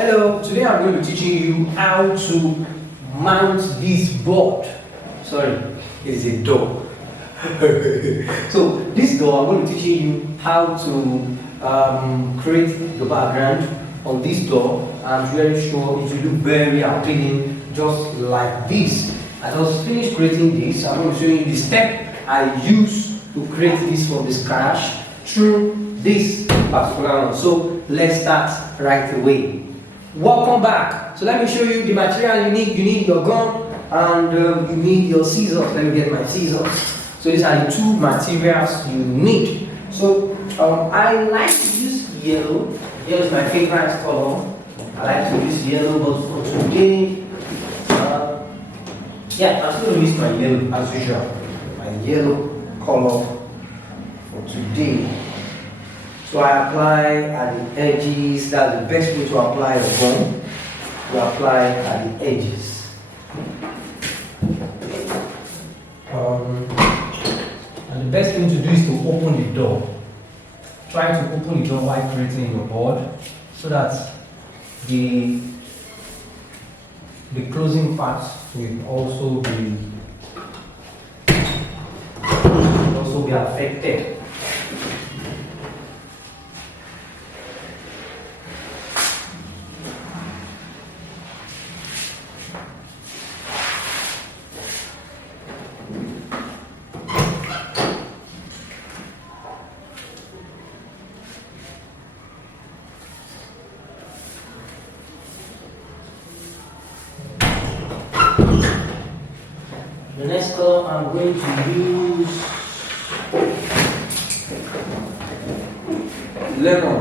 Hello, today I'm going to be teaching you how to mount this board. Sorry, it's a door. So this door, I'm going to be teaching you how to create the background on this door. I'm very sure it will look very appealing, just like this. I just finished creating this. I'm going to show you the step I use to create this from the scratch through this particular one. So let's start right away. Welcome back. So let me show you the material you need. You need your gun and you need your scissors. Let me get my scissors. So these are the two materials you need. So I like to use yellow. Yellow is my favorite color. I like to use yellow, but for today, I'm still going to use my yellow as usual. My yellow color for today. So I apply at the edges. That's the best way to apply a gun. You apply at the edges. And the best thing to do is to open the door. Try to open the door while creating your board, so that the closing part will also be affected. The next color I'm going to use lemon.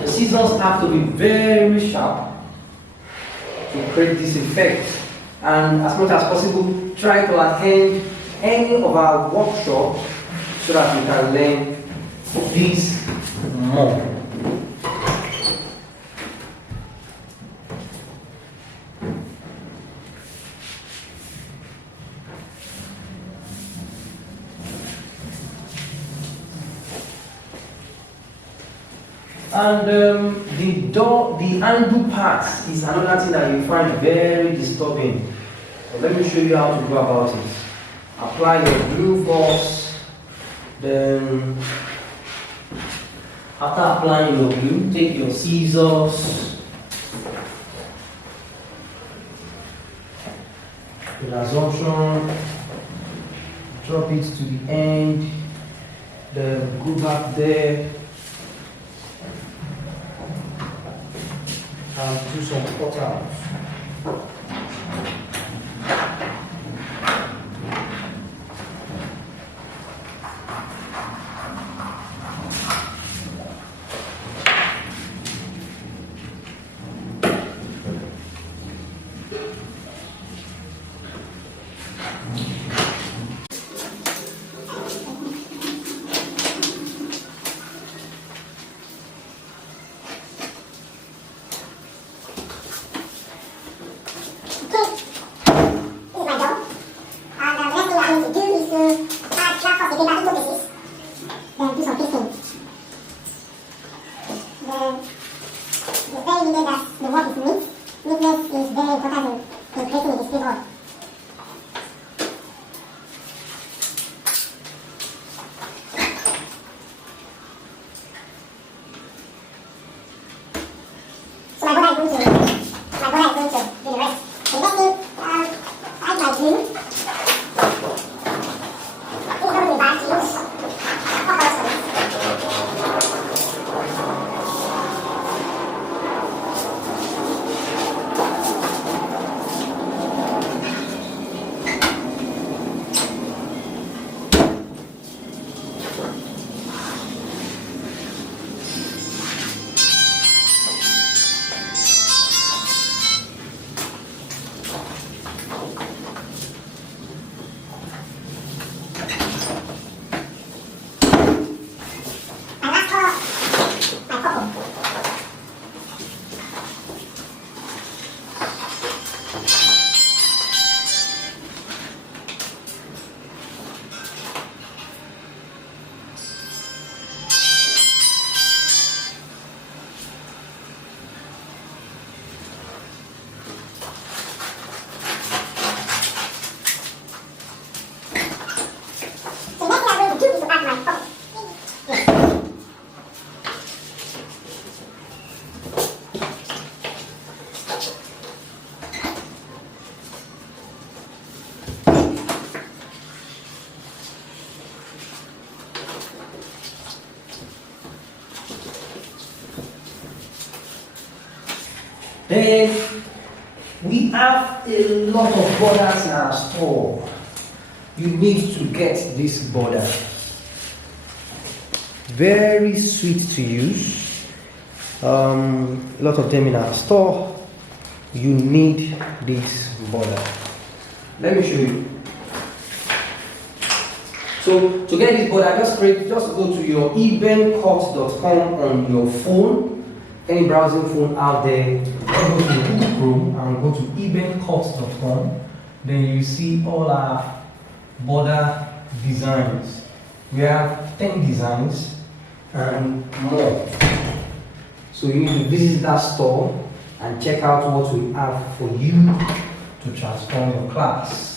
The scissors have to be very sharp to create this effect, and as much as possible try to attend any of our workshops so that we can learn this more. And the handle part is another thing that you find very disturbing. So let me show you how to go about it. Apply your glue first, then after applying your glue, take your scissors, with assumption, drop it to the end, then go back there and do some cutouts. Then we have a lot of borders in our store. You need to get this border. Very sweet to use. A lot of them in our store. You need this border. Let me show you. So to get this border, just go to your ebencut.com on your phone, any browsing phone out there. Just go to Google Chrome and go to ebencut.com. Then you see all our border designs. We have 10 designs and more. So you need to visit that store and check out what we have for you to transform your class.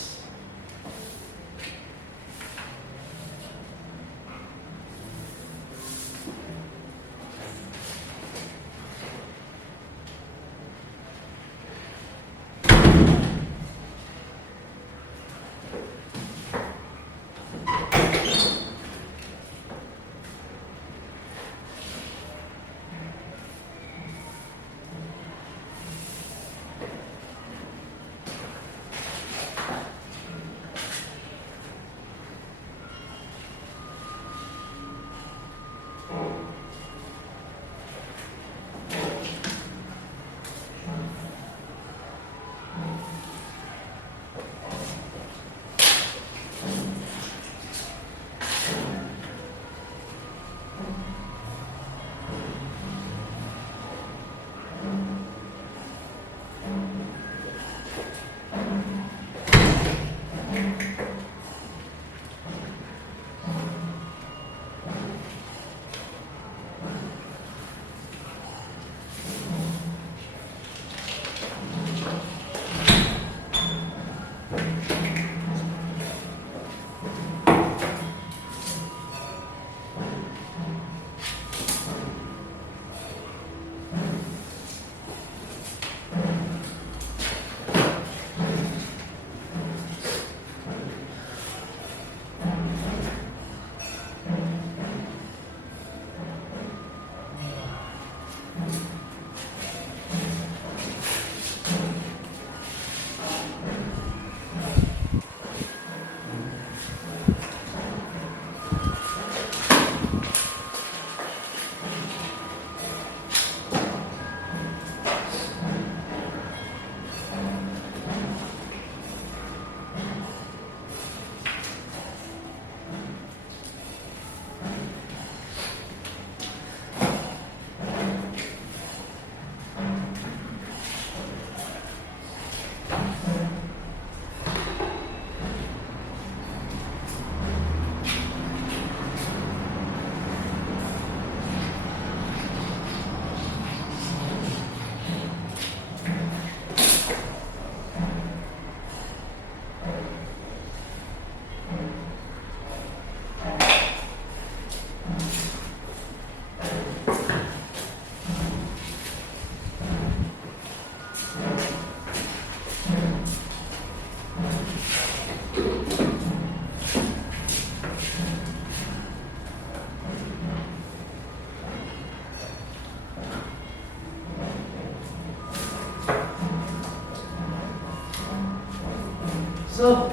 So,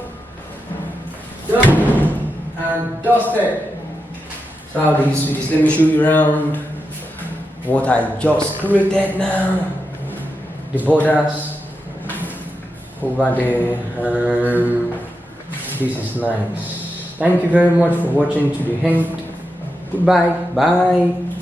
done and dusted. So how do you do this? Let me show you around what I just created now. The borders over there, and this is nice. Thank you very much for watching to the end. Goodbye. Bye.